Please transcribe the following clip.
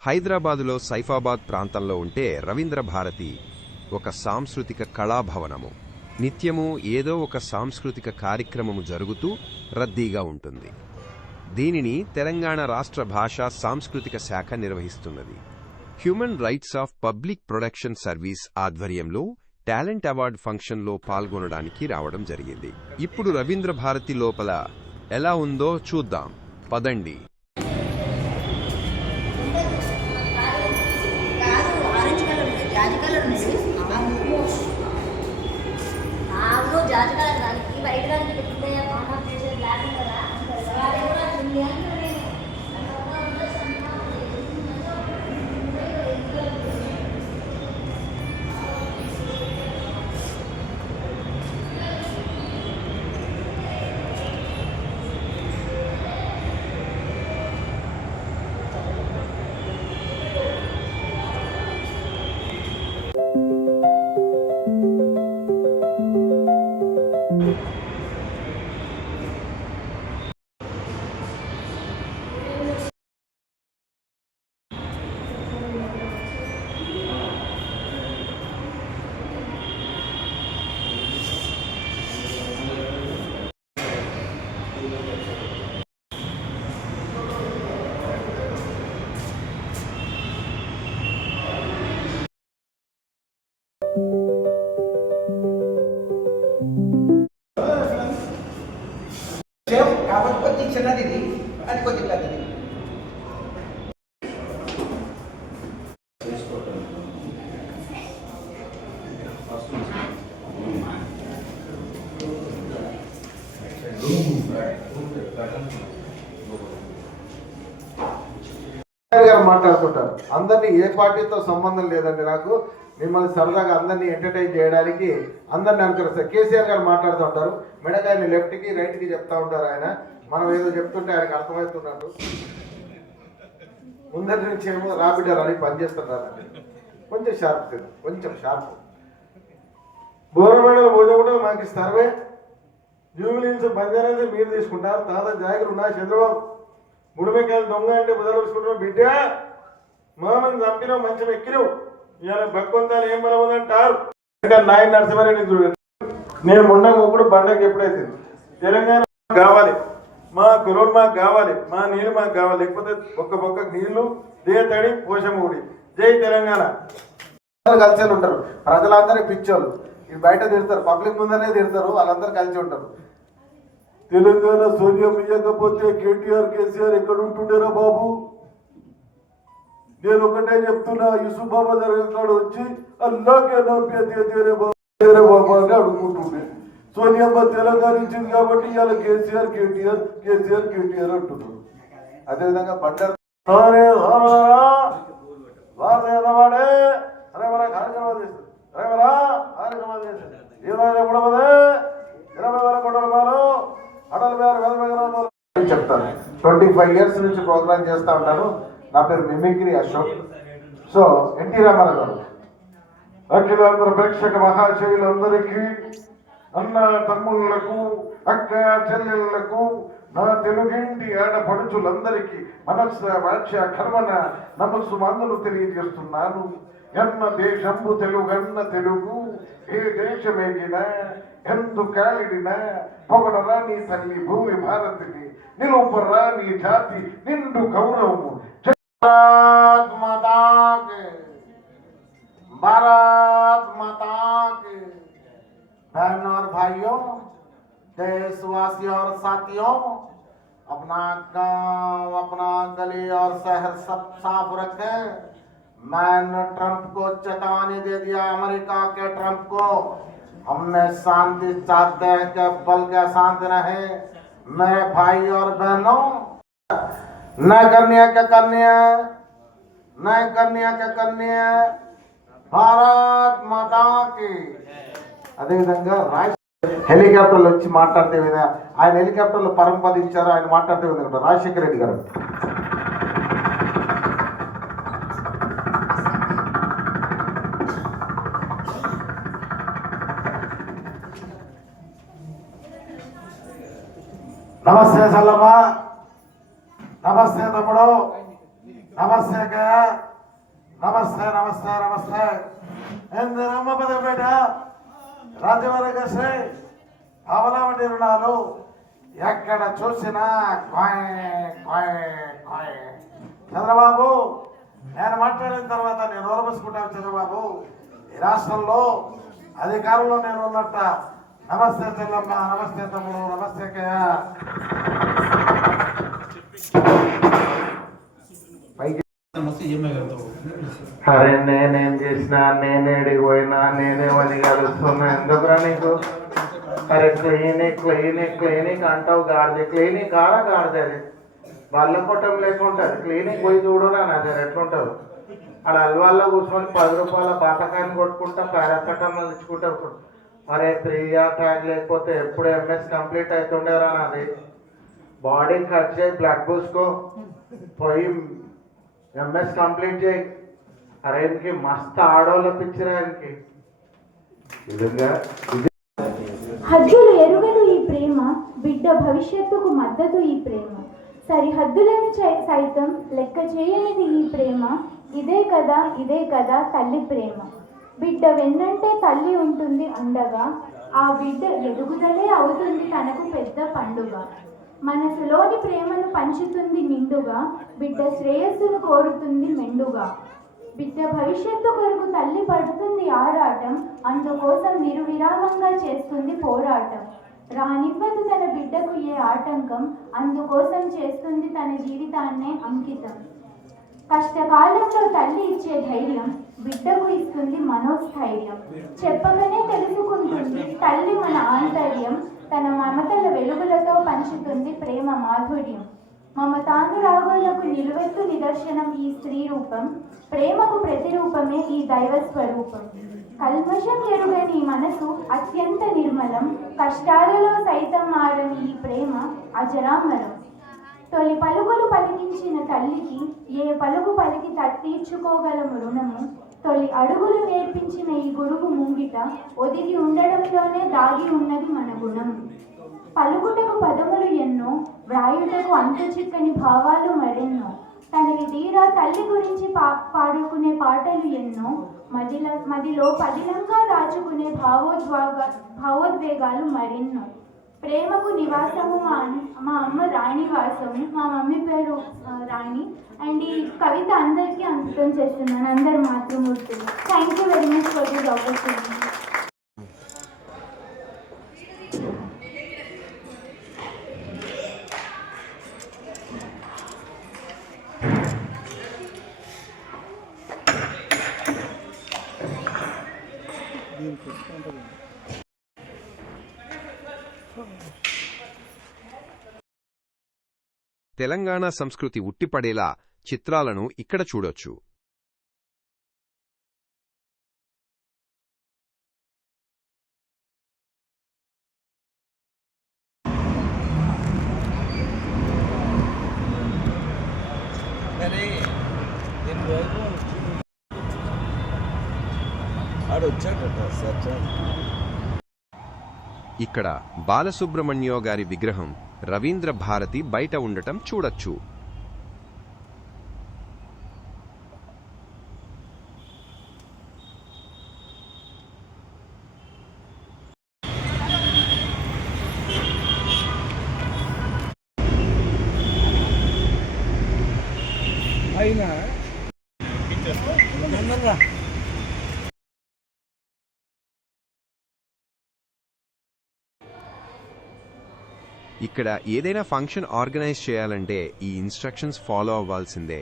హైదరాబాదులో సైఫాబాద్ ప్రాంతంలో ఉంటే రవీంద్ర భారతి ఒక సాంస్కృతిక కళాభవనము. నిత్యము ఏదో ఒక సాంస్కృతిక కార్యక్రమము జరుగుతూ రద్దీగా ఉంటుంది. దీనిని తెలంగాణ రాష్ట్ర భాషా సాంస్కృతిక శాఖ నిర్వహిస్తున్నది. Human rights of public production service ఆధ్వర్యంలో టాలెంట్ అవార్డ్ ఫంక్షన్లో పాల్గొనడానికి రావడం జరిగింది. ఇప్పుడు రవీంద్ర భారతి లోపల ఎలా ఉందో చూద్దాం. పదండి. కలర్ సేమ్ కాబట్టి కొద్ది చిన్నది ఇది అది కొద్ది పెద్దది కేసీఆర్ గారు మాట్లాడుతుంటారు అందరినీ ఏ పార్టీతో సంబంధం లేదండి నాకు. మిమ్మల్ని సరదాగా అందరినీ ఎంటర్టైన్ చేయడానికి అందరిని అనుకరిస్తారు కేసీఆర్ గారు మాట్లాడుతుంటారు మెడకాయని లెఫ్ట్కి రైట్కి చెప్తా ఉంటారు ఆయన. మనం ఏదో చెప్తుంటే ఆయనకు అర్థమవుతున్నట్టు. ముందరి నుంచి ఏమో రాబిడ్డారు అని. పనిచేస్తున్నారండి కొంచెం షార్ప్ కొంచెం షార్ప్ బోరమేడలు భోజనం కూడా మాకు సర్వే. జూబిలీన్స్ బంజారా మీరు తీసుకుంటారు. తాత జాగ్రత్త ఉన్నా చంద్రబాబు. ముడిమెక్కాయలు దొంగ అంటే బుధలుసుకుంటున్నావు బిడ్డ? మామని చంపినావు మంచం ఎక్కినావు. ఇవాళ భగవంతాలు ఏం బలం ఉందంటారు ఇంకా నాయన నరసింహారెడ్డి చూడండి. నేను ముండకు ఇప్పుడు బండకి ఎప్పుడైతే తెలంగాణ కావాలి మా కురోడు మాకు కావాలి మా నీళ్ళు మాకు కావాలి లేకపోతే ఒక్క పక్క నీళ్ళు దేతడి పోషమూడి జై తెలంగాణ. అందరూ కలిసి ఉంటారు. ప్రజలందరూ పిచ్చోళ్ళు. ఇది బయట తిడతారు పబ్లిక్ ముందరే తిడతారు వాళ్ళందరూ కలిసి ఉంటారు. తెలంగాణ సోనియా ఇయ్యకపోతే కేటీఆర్ కేసీఆర్ ఎక్కడ ఉంటుండేరా బాబు? నేను ఒకటే చెప్తున్నా యూసుఫ్ బాబా దగ్గర వచ్చి అల్లాకే నోపే తేరే బాబు తేరే బాబా అని అడుగుతుండే. సోనియమ్మ తెలంగాణ ఇచ్చింది కాబట్టి ఇవాళ కేసీఆర్ కేటీఆర్ కేసీఆర్ కేటీఆర్ అంటున్నారు. అదేవిధంగా బండారు తానే తానరా, కార్యక్రమాలు చేస్తారు అరే కార్యక్రమాలు చేస్తారు ఇరవై ఇరవై వేల కోట్ల రూపాయలు అటల్ బిహారీ వాజ్పేయి చెప్తాను ట్వంటీ ఫైవ్ ఇయర్స్ నుంచి ప్రోగ్రామ్ చేస్తా ఉంటాను నా పేరు mimicry Ashok. So N T Rama Rao garu అఖిలాంధ్ర ప్రేక్షక మహాశయులందరికీ అన్న తమ్ముళ్ళకు అక్క చెల్లెళ్ళకు నా తెలుగింటి ఆడపడుచులందరికీ మనస్సు వాచ్య కర్మన నమస్సు మందులు తెలియజేస్తున్నాను. ఎన్న దేశంబు తెలుగన్న తెలుగు ఏ దేశమేగిన ఎందు కాలిడిన పొగడరా నీ తల్లి భూమి భారతిని నిలుపరా నీ జాతి నిండు గౌరవము భారత్ మాతా కే भारत माता के बहनों और भाइयों देशवासियों और साथियों अपना गांव अपना गली और शहर सब साफ रखें मैंने ट्रंप को चेतावनी दे दिया अमेरिका के ट्रंप को हमने शांति चाहते हैं कि बल के शांत रहे मेरे भाई और बहनों न करने के करने न करने के करने భారత్ మాతాకి అదేవిధంగా రాజ్ హెలికాప్టర్లు వచ్చి మాట్లాడితే విధంగా ఆయన హెలికాప్టర్లు పరంపదించారు ఆయన మాట్లాడితే విధంగా రాజశేఖర రెడ్డి గారు నమస్తే సల్లమ్మ. నమస్తే తమ్ముడు. నమస్తే అక్కయ్య నమస్తే నమస్తే నమస్తే. ఎందరమ్మ పదపేట రాజవరగ శ్రీ పవనవటి రుణాలు ఎక్కడ చూసినా చంద్రబాబు నేను మాట్లాడిన తర్వాత నేను ఓరబసుకుంటాను చంద్రబాబు. ఈ రాష్ట్రంలో అధికారంలో నేను ఉన్నట్ట. నమస్తే చెల్లమ్మ నమస్తే తమ్ముడు నమస్తే అక్కయ్య అరే నేనేం చేసినా నేనే పోయినా నేనేమని కలుస్తున్నా. ఎందుకురా నీకు? అరే క్లీనిక్ క్లీనిక్ క్లీనిక్ అంటావు గాడిది. క్లీనిక్ కారా గాడిది అది? బల్ల కొట్టం లేకుంటుంది క్లీనిక్ పోయి చూడరా నా దగ్గర? ఎట్లుంటారు అక్కడ అల్వాల్లో కూర్చొని పది రూపాయల బాతకాన్ని కొట్టుకుంటా పారాసెటమాల్ ఇచ్చుకుంటారు అరే త్రీ ఇయర్ ట్యాగ్ లేకపోతే ఎప్పుడు ఎంఎస్ కంప్లీట్ అవుతుండేరా నాది. బాడీ కట్ చేయి బ్లడ్ పూసుకో. పోయి ఎంఎస్ కంప్లీట్ చేయి. అరే ఇంకి మస్తు ఆడోళ్ళ నిజంగా? ఇది హద్దులు ఎరుగని ఈ ప్రేమ. బిడ్డ భవిష్యత్తుకు మద్దతు ఈ ప్రేమ. సరిహద్దులను సైతం లెక్క చేయనిది ఈ ప్రేమ. ఇదే కదా ఇదే కదా తల్లి ప్రేమ. బిడ్డ వెన్నంటే తల్లి ఉంటుంది అండగా ఆ బిడ్డ ఎదుగుదలే అవుతుంది తనకు పెద్ద పండుగ. మనసులోని ప్రేమను పంచుతుంది నిండుగా బిడ్డ శ్రేయస్సును కోరుతుంది మెండుగా. బిడ్డ భవిష్యత్తు కొరకు తల్లి పడుతుంది ఆరాటం అందుకోసం నిరువిరామంగా చేస్తుంది పోరాటం. రానివ్వదు తన బిడ్డకు ఏ ఆటంకం అందుకోసం చేస్తుంది తన జీవితాన్నే అంకితం. కష్టకాలంలో తల్లి ఇచ్చే ధైర్యం బిడ్డకు ఇస్తుంది మనోస్థైర్యం. చెప్పగానే తెలుసుకుంటుంది తల్లి మన ఆంతర్యం తన మమతల వెలుగులతో పంచుతుంది ప్రేమ మాధుర్యం. మమతానురాగులకు నిలువెత్తు నిదర్శనం ఈ స్త్రీ రూపం ప్రేమకు ప్రతిరూపమే ఈ దైవ స్వరూపం. కల్మషం ఎరుగని ఈ మనసు అత్యంత నిర్మలం కష్టాలలో సైతం మారని ఈ ప్రేమ అజరామరం. తొలి పలుకులు పలికించిన తల్లికి ఏ పలుకు పలికి తీర్చుకోగలము రుణము? తొలి అడుగులు నేర్పించిన ఈ గురువు ముంగిట ఒదిగి ఉండడంలోనే దాగి ఉన్నది మన గుణం. పలుకుటకు పదములు ఎన్నో వ్రాయుటకు అంతు చిక్కని భావాలు మరెన్నో? తనకి తీరా తల్లి గురించి పా పాడుకునే పాటలు ఎన్నో? మదిల మదిలో పదిలంగా దాచుకునే భావోద్వాగ భావోద్వేగాలు మరెన్నో? ప్రేమకు నివాసము మా మా అమ్మ రాణివాసము మా మమ్మీ పేరు రాణి. అండ్ ఈ కవిత అందరికీ అంకితం చేస్తున్నాను అందరు మాతృమూర్తులు. Thank you very much for this opportunity Telangana సంస్కృతి ఉట్టిపడేలా చిత్రాలను ఇక్కడ చూడొచ్చు. ఇక్కడ బాలసుబ్రహ్మణ్యో గారి విగ్రహం రవీంద్ర భారతి బయట ఉండటం చూడొచ్చు. ఇక్కడ ఏదైనా ఫంక్షన్ ఆర్గనైజ్ చేయాలంటే ఈ ఇన్స్ట్రక్షన్స్ ఫాలో అవ్వాల్సిందే.